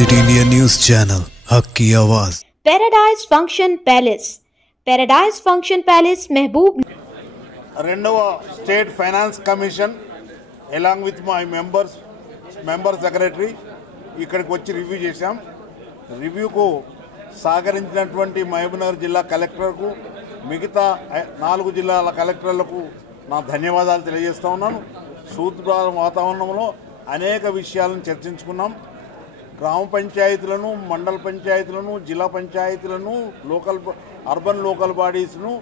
City India news channel हक की आवाज़। Paradise function palace. Paradise function palace महबूब రెండవ state finance commission along with my member secretary ఇక్కడికి వచ్చి రివ్యూ చేశాం. రివ్యూకు సహకరించినటువంటి మహబూబ్నగర్ జిల్లా కలెక్టర్కు మిగతా 4 జిల్లాల కలెక్టర్లకు నా ధన్యవాదాలు తెలియజేస్తా ఉన్నాను. సూత్ర వాతావరణంలో అనేక విషయాలను చర్చించుకున్నాం. గ్రామ పంచాయతీలను, మండల పంచాయతీలను, జిల్లా పంచాయతీలను, అర్బన్ లోకల్ బాడీస్ను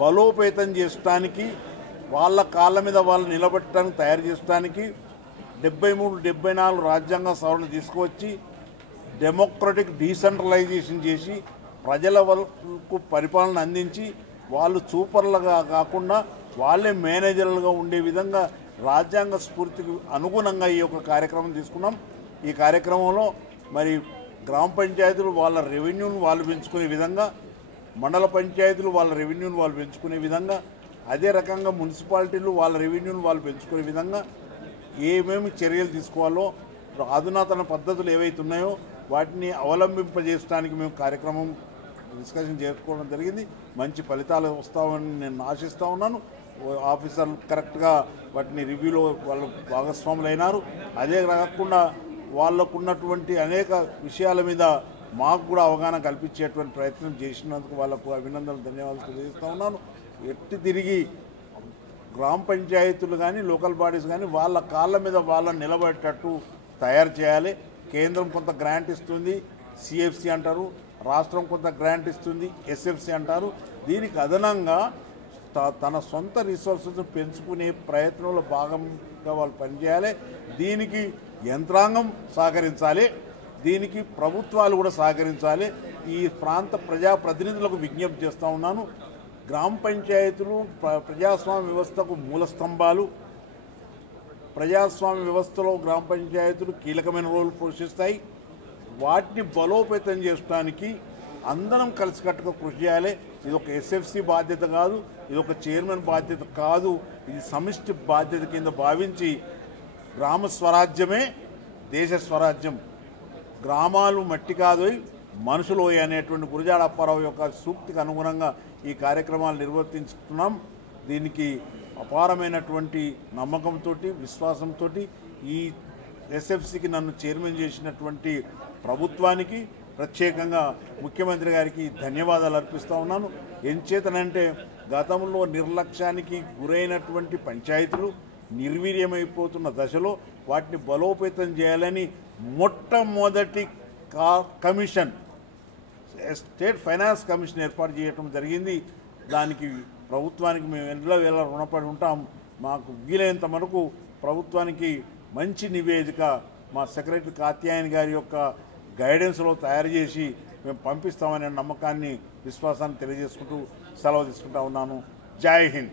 బలోపేతం చేయడానికి, వాళ్ళ కాళ్ళ మీద వాళ్ళు నిలబెట్టడానికి తయారు చేయడానికి 73-74 రాజ్యాంగ సవరణ తీసుకువచ్చి డెమోక్రటిక్ డీసెంట్రలైజేషన్ చేసి ప్రజల వరకు పరిపాలన అందించి వాళ్ళు సూపర్లుగా కాకుండా వాళ్ళే మేనేజర్లుగా ఉండే విధంగా రాజ్యాంగ స్ఫూర్తికి అనుగుణంగా ఈ యొక్క కార్యక్రమం తీసుకున్నాం. ఈ కార్యక్రమంలో మరి గ్రామ పంచాయతీలు వాళ్ళ రెవెన్యూను వాళ్ళు పెంచుకునే విధంగా, మండల పంచాయతీలు వాళ్ళ రెవెన్యూను వాళ్ళు పెంచుకునే విధంగా, అదే రకంగా మున్సిపాలిటీలు వాళ్ళ రెవెన్యూను వాళ్ళు పెంచుకునే విధంగా ఏమేమి చర్యలు తీసుకోవాలో, అధునాతన పద్ధతులు ఏవైతే ఉన్నాయో వాటిని అవలంబింపజేయడానికి మేము కార్యక్రమం డిస్కషన్ చేసుకోవడం జరిగింది. మంచి ఫలితాలు వస్తామని నేను ఆశిస్తూ ఉన్నాను. ఆఫీసర్లు కరెక్ట్గా వాటిని రివ్యూలో వాళ్ళు భాగస్వాములు అయినారు. అదే కాకుండా వాళ్ళకున్నటువంటి అనేక విషయాల మీద మాకు కూడా అవగాహన కల్పించేటువంటి ప్రయత్నం చేసినందుకు వాళ్ళకు అభినందనలు, ధన్యవాదాలు తెలియజేస్తూ ఉన్నాను. ఎట్టి తిరిగి గ్రామ పంచాయతీలు కానీ, లోకల్ బాడీస్ కానీ వాళ్ళ కాళ్ళ మీద వాళ్ళని నిలబడేటట్టు తయారు చేయాలి. కేంద్రం కొంత గ్రాంట్ ఇస్తుంది, సిఎఫ్సి అంటారు, రాష్ట్రం కొంత గ్రాంట్ ఇస్తుంది, ఎస్ఎఫ్సి అంటారు. దీనికి అదనంగా తన సొంత రిసోర్సెస్ పెంచుకునే ప్రయత్నంలో భాగంగా వాళ్ళు పనిచేయాలి. దీనికి యంత్రాంగం సహకరించాలి, దీనికి ప్రభుత్వాలు కూడా సహకరించాలి. ఈ ప్రాంత ప్రజాప్రతినిధులకు విజ్ఞప్తి చేస్తూ ఉన్నాను. గ్రామ పంచాయతీలు ప్రజాస్వామ్య వ్యవస్థకు మూల స్తంభాలు. ప్రజాస్వామ్య వ్యవస్థలో గ్రామ పంచాయతీలు కీలకమైన రోల్ పోషిస్తాయి. వాటిని బలోపేతం చేయడానికి అందరం కలిసికట్టుగా కృషి చేయాలి. ఇది ఒక ఎస్ఎఫ్సి బాధ్యత కాదు, ఇది ఒక చైర్మన్ బాధ్యత కాదు, ఇది సమిష్టి బాధ్యత కింద భావించి గ్రామ స్వరాజ్యమే దేశ స్వరాజ్యం, గ్రామాలు మట్టి కాదు మనుషులు అనేటువంటి గురజాడ అప్పారావు యొక్క సూక్తికి అనుగుణంగా ఈ కార్యక్రమాలు నిర్వర్తించుతున్నాం. దీనికి అపారమైనటువంటి నమ్మకంతో, విశ్వాసంతో ఈ ఎస్ఎఫ్సికి నన్ను చైర్మన్ చేసినటువంటి ప్రభుత్వానికి, ప్రత్యేకంగా ముఖ్యమంత్రి గారికి ధన్యవాదాలు అర్పిస్తూ ఉన్నాను. ఎంచేతనంటే గతంలో నిర్లక్ష్యానికి గురైనటువంటి పంచాయతీలు నిర్వీర్యమైపోతున్న దశలో వాటిని బలోపేతం చేయాలని మొట్టమొదటి కమిషన్, స్టేట్ ఫైనాన్స్ కమిషన్ ఏర్పాటు చేయడం జరిగింది. దానికి ప్రభుత్వానికి మేము ఎల్లవేళ రుణపడి ఉంటాం. మాకు వీలైనంత వరకు ప్రభుత్వానికి మంచి నివేదిక మా సెక్రటరీ కాత్యాయని గారి యొక్క గైడెన్స్లో తయారు చేసి మేము పంపిస్తామనే నమ్మకాన్ని, విశ్వాసాన్ని తెలియజేసుకుంటూ సెలవు తీసుకుంటా ఉన్నాను. జై హింద్.